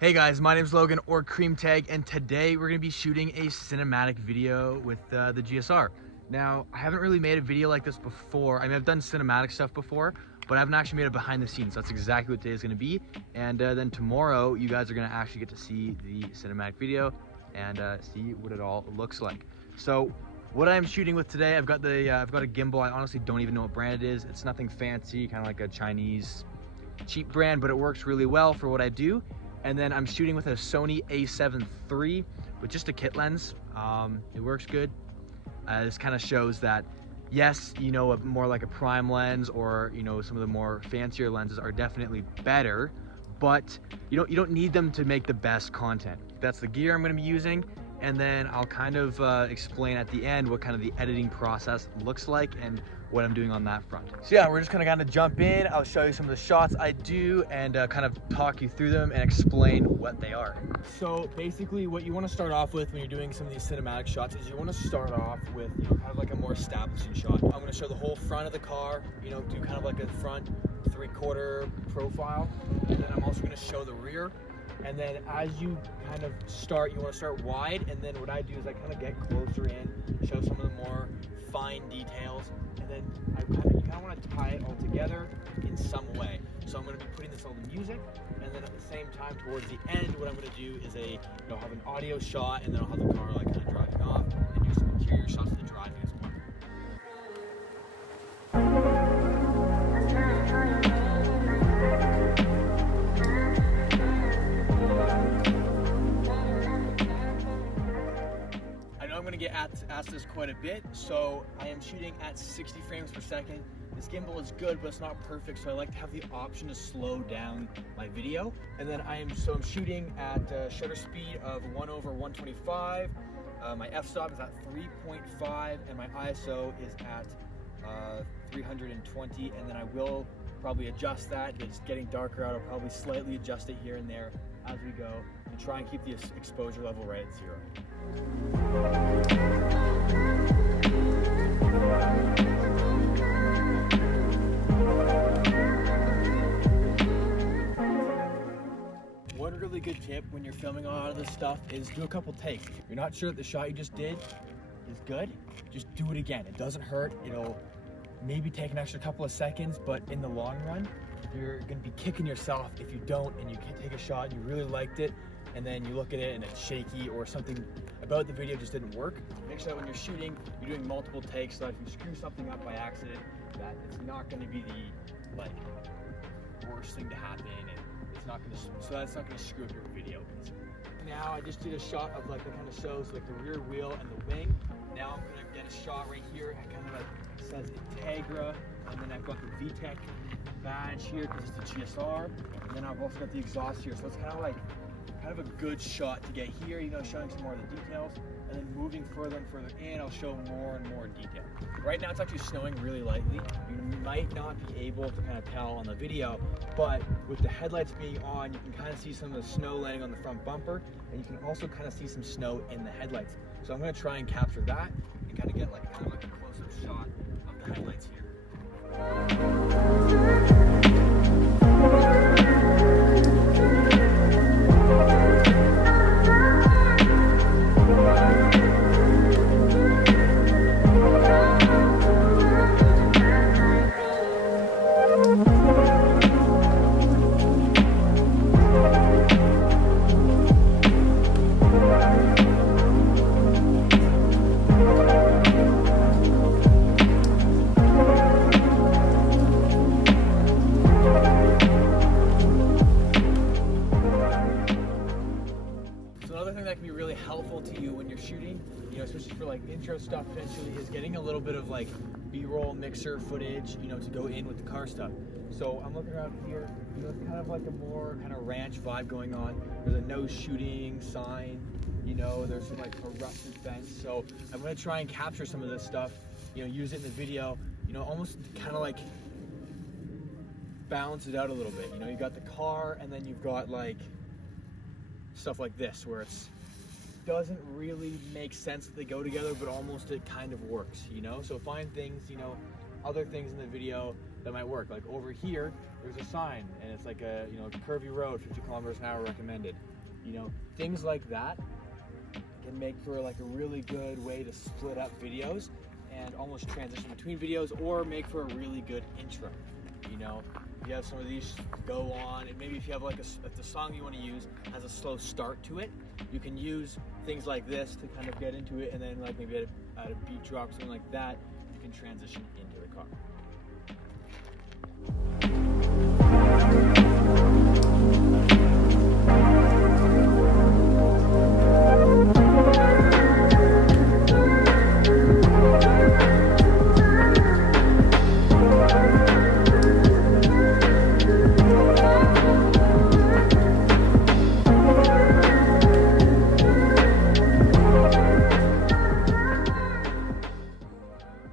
Hey guys, my name's Logan or Cream Tag, and today we're gonna be shooting a cinematic video with the GSR. Now, I haven't really made a video like this before. I mean, I've done cinematic stuff before, but I haven't actually made it behind the scenes. That's exactly what today's gonna be. And then tomorrow, you guys are gonna actually get to see the cinematic video and see what it all looks like. So, what I'm shooting with today, I've got a gimbal. I honestly don't even know what brand it is. It's nothing fancy, kind of like a Chinese cheap brand, but it works really well for what I do. And then I'm shooting with a Sony a7 III with just a kit lens. It works good. This kind of shows that, yes, you know, more like a prime lens or, you know, some of the more fancier lenses are definitely better, but you don't need them to make the best content. That's the gear I'm gonna be using. And then I'll kind of explain at the end what kind of the editing process looks like and what I'm doing on that front. So yeah, we're just gonna kind of jump in. I'll show you some of the shots I do and kind of talk you through them and explain what they are. So basically what you want to start off with when you're doing some of these cinematic shots is you want to start off with, you know, kind of like a more establishing shot. I'm gonna show the whole front of the car, you know, do kind of like a front 3/4 profile. And then I'm also gonna show the rear. And then as you kind of start, you want to start wide, and then what I do is I kind of get closer in, show some of the more fine details, and then you kind of want to tie it all together in some way. So I'm going to be putting this all to music, and then at the same time towards the end, what I'm going to do is I'll have an audio shot, and then I'll have the car like kind of driving off, and do some interior shots of the driving as well. I'm going to get asked this quite a bit, so I am shooting at 60 frames per second. This gimbal is good, but it's not perfect, so I like to have the option to slow down my video. And then I'm shooting at shutter speed of 1/125. My f-stop is at 3.5, and my ISO is at 320. And then I will probably adjust that. It's getting darker out. I'll probably slightly adjust it here and there as we go, and try and keep the exposure level right at 0. One really good tip when you're filming a lot of this stuff is do a couple takes. If you're not sure that the shot you just did is good, just do it again. It doesn't hurt. It'll maybe take an extra couple of seconds, but in the long run, you're gonna be kicking yourself if you don't, and you can take a shot and you really liked it, and then you look at it and it's shaky or something about the video just didn't work. Make sure that when you're shooting, you're doing multiple takes, so that if you screw something up by accident, that it's not gonna be the worst thing to happen, and that's not gonna screw up your video. Now I just did a shot of like that kind of shows like the rear wheel and the wing. Now I'm gonna get a shot right here. It kind of like says Integra, and then I've got the VTEC badge here because it's the GSR, and then I've also got the exhaust here. So it's kind of a good shot to get here, you know, showing some more of the details, and then moving further and further in, I'll show more and more detail. Right now it's actually snowing really lightly. You might not be able to kind of tell on the video, but with the headlights being on, you can kind of see some of the snow landing on the front bumper, and you can also kind of see some snow in the headlights. So I'm going to try and capture that and kind of get like a close-up shot of the headlights here. That can be really helpful to you when you're shooting, you know, especially for like intro stuff potentially, is getting a little bit of like B-roll mixer footage, you know, to go in with the car stuff. So I'm looking around here, you know, it's kind of like a more kind of ranch vibe going on. There's a no shooting sign, you know, there's like a rusted fence. So I'm going to try and capture some of this stuff, you know, use it in the video, you know, almost kind of like balance it out a little bit. You know, you got the car, and then you've got like stuff like this where it's doesn't really make sense that they go together, but almost it kind of works, you know? So find things, you know, other things in the video that might work. Like over here, there's a sign and it's like a, curvy road, 50 kilometers an hour recommended. Things like that can make for like a really good way to split up videos and almost transition between videos, or make for a really good intro. If you have some of these go on, and maybe if you have like if the song you want to use has a slow start to it, you can use things like this to kind of get into it, and then like maybe at a beat drop, something like that, you can transition into the car.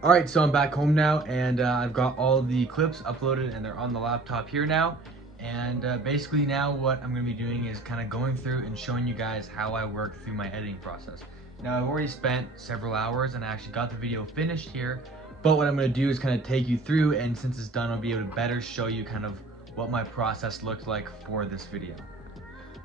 All right, so I'm back home now, and I've got all the clips uploaded and they're on the laptop here now. And basically now what I'm gonna be doing is kind of going through and showing you guys how I work through my editing process. Now I've already spent several hours and I actually got the video finished here, but what I'm gonna do is kind of take you through, and since it's done, I'll be able to better show you kind of what my process looked like for this video.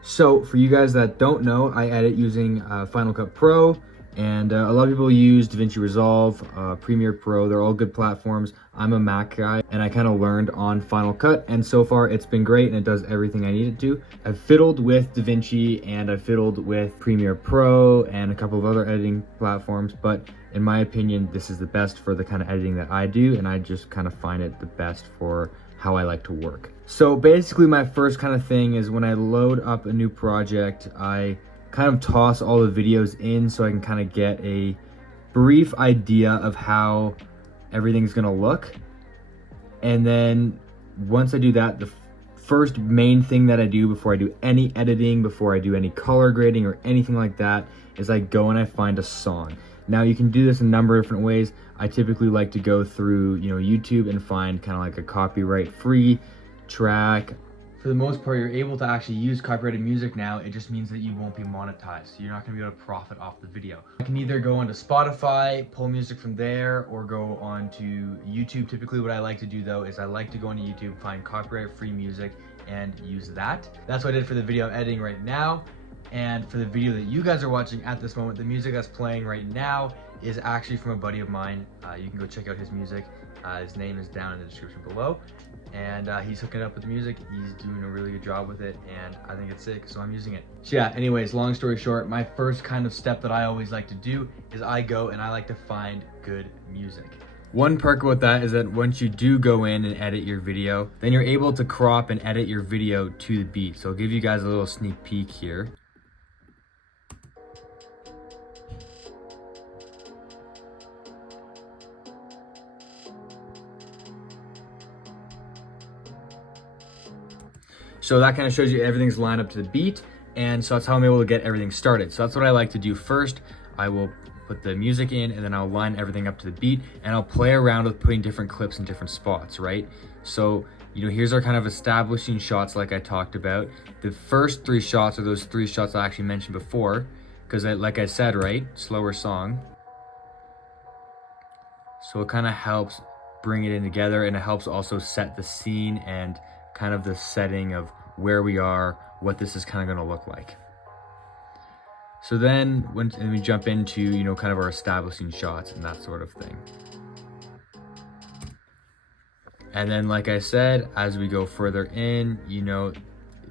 So for you guys that don't know, I edit using Final Cut Pro. And a lot of people use DaVinci Resolve, Premiere Pro. They're all good platforms. I'm a Mac guy, and I kind of learned on Final Cut, and so far it's been great, and it does everything I need it to. I've fiddled with DaVinci, and I've fiddled with Premiere Pro and a couple of other editing platforms, but in my opinion, this is the best for the kind of editing that I do, and I just kind of find it the best for how I like to work. So basically my first kind of thing is when I load up a new project, I kind of toss all the videos in so I can kind of get a brief idea of how everything's gonna look. And then once I do that, the first main thing that I do before I do any editing, before I do any color grading or anything like that, is I go and I find a song. Now you can do this a number of different ways. I typically like to go through YouTube and find kind of like a copyright free track. For the most part, you're able to actually use copyrighted music now. It just means that you won't be monetized. So you're not gonna be able to profit off the video. I can either go onto Spotify, pull music from there, or go onto YouTube. Typically what I like to do though is I like to go onto YouTube, find copyright-free music, and use that. That's what I did for the video I'm editing right now. And for the video that you guys are watching at this moment, the music that's playing right now is actually from a buddy of mine. You can go check out his music. His name is down in the description below. And he's hooking up with the music. He's doing a really good job with it, and I think it's sick, so I'm using it. So yeah, anyways, long story short, my first kind of step that I always like to do is I go and I like to find good music. One perk with that is that once you do go in and edit your video, then you're able to crop and edit your video to the beat. So I'll give you guys a little sneak peek here. So that kind of shows you everything's lined up to the beat, and so that's how I'm able to get everything started. So that's what I like to do first. I will put the music in, and then I'll line everything up to the beat, and I'll play around with putting different clips in different spots, right? So, here's our kind of establishing shots like I talked about. The first 3 shots are those 3 shots I actually mentioned before, because like I said, right, slower song. So it kind of helps bring it in together, and it helps also set the scene and kind of the setting of where we are, what this is kind of going to look like. So then when we jump into, kind of our establishing shots and that sort of thing. And then, like I said, as we go further in,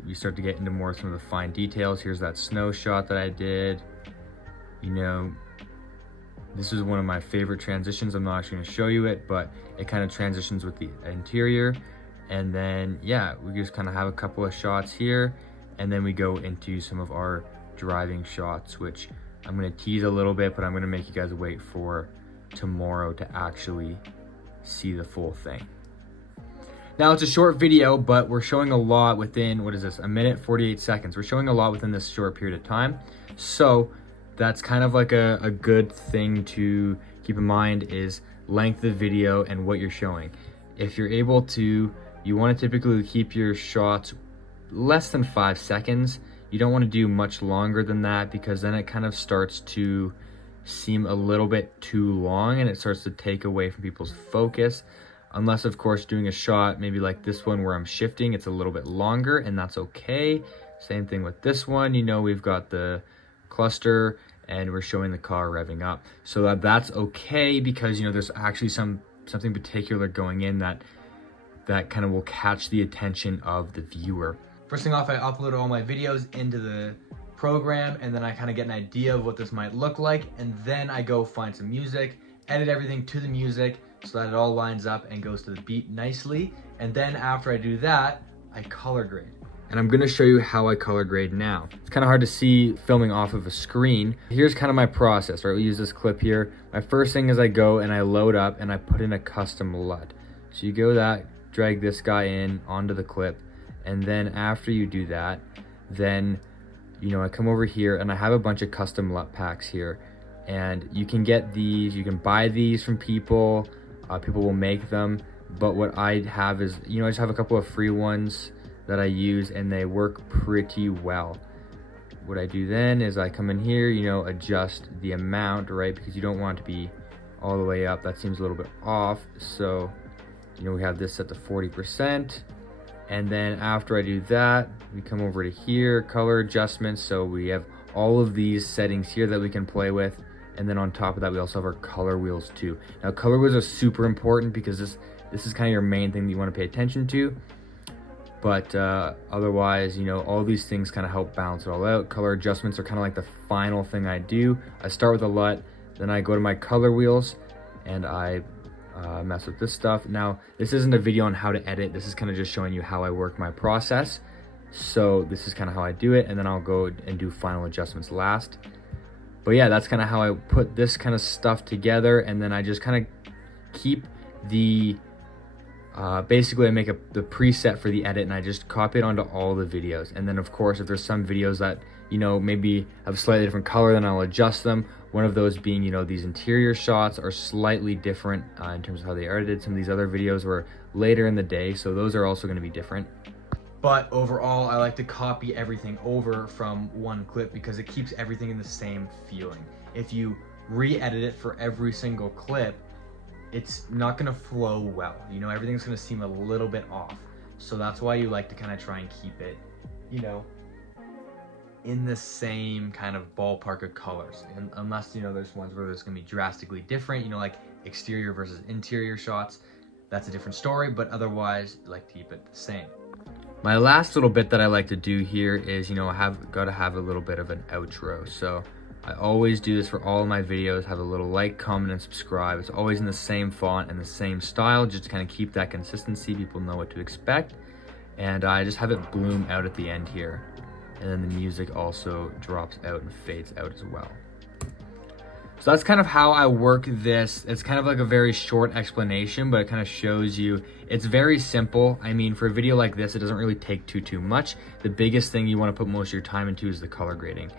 we start to get into more some of the fine details. Here's that snow shot that I did. This is one of my favorite transitions. I'm not actually going to show you it, but it kind of transitions with the interior. And then, yeah, we just kind of have a couple of shots here, and then we go into some of our driving shots, which I'm going to tease a little bit, but I'm going to make you guys wait for tomorrow to actually see the full thing. Now, it's a short video, but we're showing a lot within, what is this, 1 minute, 48 seconds. We're showing a lot within this short period of time. So that's kind of like a good thing to keep in mind, is length of video and what you're showing. If you're able to, you want to typically keep your shots less than 5 seconds. You don't want to do much longer than that, because then it kind of starts to seem a little bit too long and it starts to take away from people's focus. unless of course doing a shot maybe like this one where I'm shifting, it's a little bit longer, and that's okay. Same thing with this one, you know, we've got the cluster and we're showing the car revving up, so that's okay, because you know there's actually something particular going in that kind of will catch the attention of the viewer. First thing off, I upload all my videos into the program, and then I kind of get an idea of what this might look like, and then I go find some music, edit everything to the music so that it all lines up and goes to the beat nicely. And then after I do that, I color grade. And I'm gonna show you how I color grade now. It's kind of hard to see filming off of a screen. Here's kind of my process, right? We use this clip here. My first thing is I go and I load up and I put in a custom LUT. So you go that, drag this guy in onto the clip, and then after you do that, then you know I come over here and I have a bunch of custom LUT packs here, and you can get these, you can buy these from people. People will make them, but what I have is, you know, I just have a couple of free ones that I use and they work pretty well. What I do then is I come in here, you know, adjust the amount, right? Because you don't want it to be all the way up. That seems a little bit off. So, you know, we have this set to 40%. And then after I do that, we come over to here, color adjustments. So we have all of these settings here that we can play with. And then on top of that, we also have our color wheels too. Now color wheels are super important because this is kind of your main thing that you want to pay attention to. But otherwise, you know, all these things kind of help balance it all out. Color adjustments are kind of like the final thing I do. I start with a LUT, then I go to my color wheels and I mess with this stuff. Now, this isn't a video on how to edit. This is kind of just showing you how I work my process. So this is kind of how I do it, and then I'll go and do final adjustments last. But yeah, that's kind of how I put this kind of stuff together, and then I just kind of keep the basically I make the preset for the edit and I just copy it onto all the videos. And then of course, if there's some videos that, you know, maybe have a slightly different color, then I'll adjust them. One of those being, you know, these interior shots are slightly different in terms of how they are edited. Some of these other videos were later in the day, so those are also going to be different. But overall, I like to copy everything over from one clip because it keeps everything in the same feeling. If you re-edit it for every single clip, it's not gonna flow well. You know, everything's gonna seem a little bit off. So that's why you like to kind of try and keep it, you know, in the same kind of ballpark of colors. And unless, you know, there's ones where there's gonna be drastically different, you know, like exterior versus interior shots, that's a different story, but otherwise, I like to keep it the same. My last little bit that I like to do here is, you know, I have got to have a little bit of an outro. So I always do this for all of my videos, have a little like, comment, and subscribe. It's always in the same font and the same style, just to kind of keep that consistency. People know what to expect. And I just have it bloom out at the end here. And then the music also drops out and fades out as well. So that's kind of how I work this. It's kind of like a very short explanation, but it kind of shows you, it's very simple. I mean, for a video like this, it doesn't really take too much. The biggest thing you want to put most of your time into is the color grading.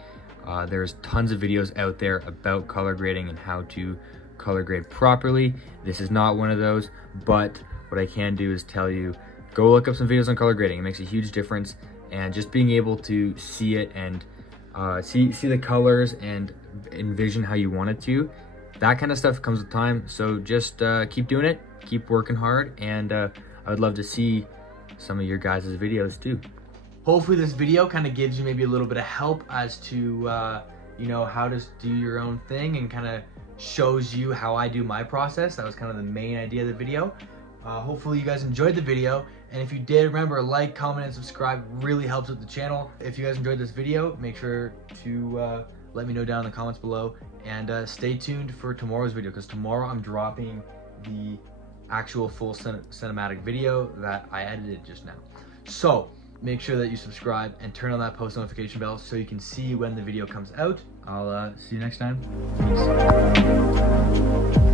There's tons of videos out there about color grading and how to color grade properly. This is not one of those, but what I can do is tell you, go look up some videos on color grading. It makes a huge difference, and just being able to see it and see the colors and envision how you want it to, that kind of stuff comes with time. So just keep doing it, keep working hard, and I would love to see some of your guys' videos too. Hopefully this video kind of gives you maybe a little bit of help as to, you know, how to do your own thing, and kind of shows you how I do my process. That was kind of the main idea of the video. Hopefully you guys enjoyed the video, and if you did, remember, like, comment, and subscribe. Really helps with the channel. If you guys enjoyed this video, make sure to let me know down in the comments below, and stay tuned for tomorrow's video, because tomorrow I'm dropping the actual full cinematic video that I edited just now. So make sure that you subscribe and turn on that post notification bell so you can see when the video comes out. I'll see you next time. Peace.